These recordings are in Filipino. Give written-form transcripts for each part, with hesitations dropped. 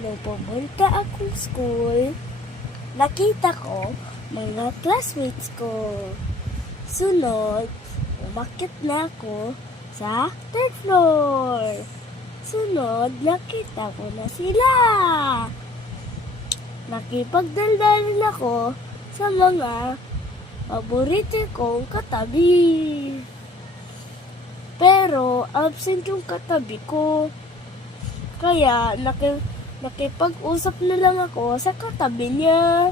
Nung pumunta akong school, nakita ko mga classmates ko. Sunod, umakyat na ako sa third floor. Sunod, nakita ko na sila. Nakipagdaldalan ako sa mga paborito kong katabi. Pero absent yung katabi ko. Kaya nakipag-usap na lang ako sa katabi niya.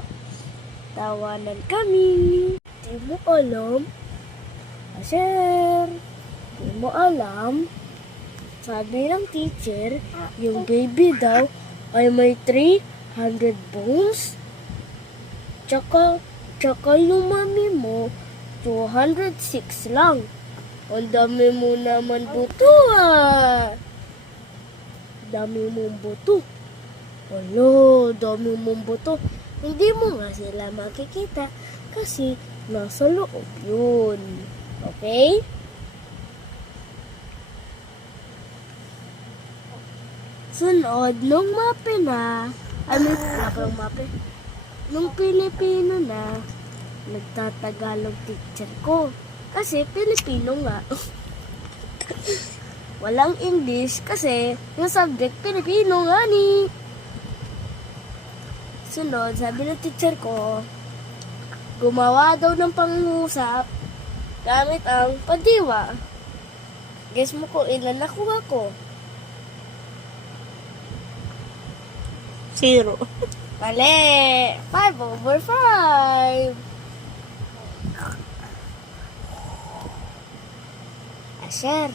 Tawanan kami. Di mo alam? Sir, di mo alam? Sabi ng teacher, yung baby daw ay may 300 bones. Tsaka yung mami mo, 206 lang. Ang dami mo naman buto ah. Dami mong buto. Alo, dami mong buto. Hindi mo nga sila makikita kasi nasa loob yun. Okay? Sunod, nung mape na, nung Pilipino na, nagtatagalog teacher ko. Kasi Pilipino nga. Walang English kasi yung subject Pilipino nga ni. Sunod, sabi ng teacher ko, gumawa daw ng pangungusap gamit ang padiwa. Guess mo kung ilan nakuha ko? 0. Mali! 5/5. Asher,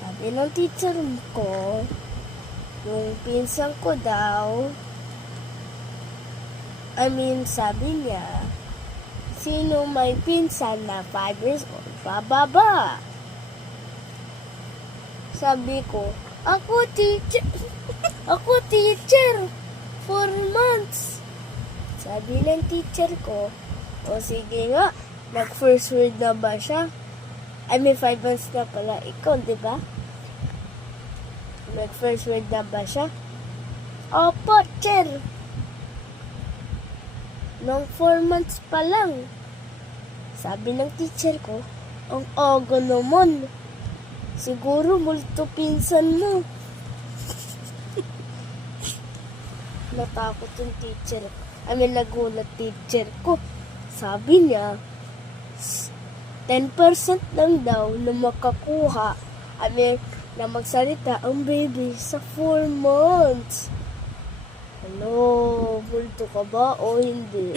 sabi ng teacher ko, yung pinsan ko daw, sabi niya, sino may pinsan na 5 years old pababa? Sabi ko, ako teacher, 4 months. Sabi ng teacher ko, o sige nga, nag-first word na ba siya? 5 months na pala. Ikaw, di ba? Nag-first word na ba siya? Opo, teacher. Nung 4 months pa lang. Sabi ng teacher ko, ang aga naman. Siguro multo pinsan mo. Natakot yung teacher. Nagulat teacher ko. Sabi niya, 10% lang daw na makakuha. Na magsalita ang baby sa 4 months. Ano, multo ka ba o hindi?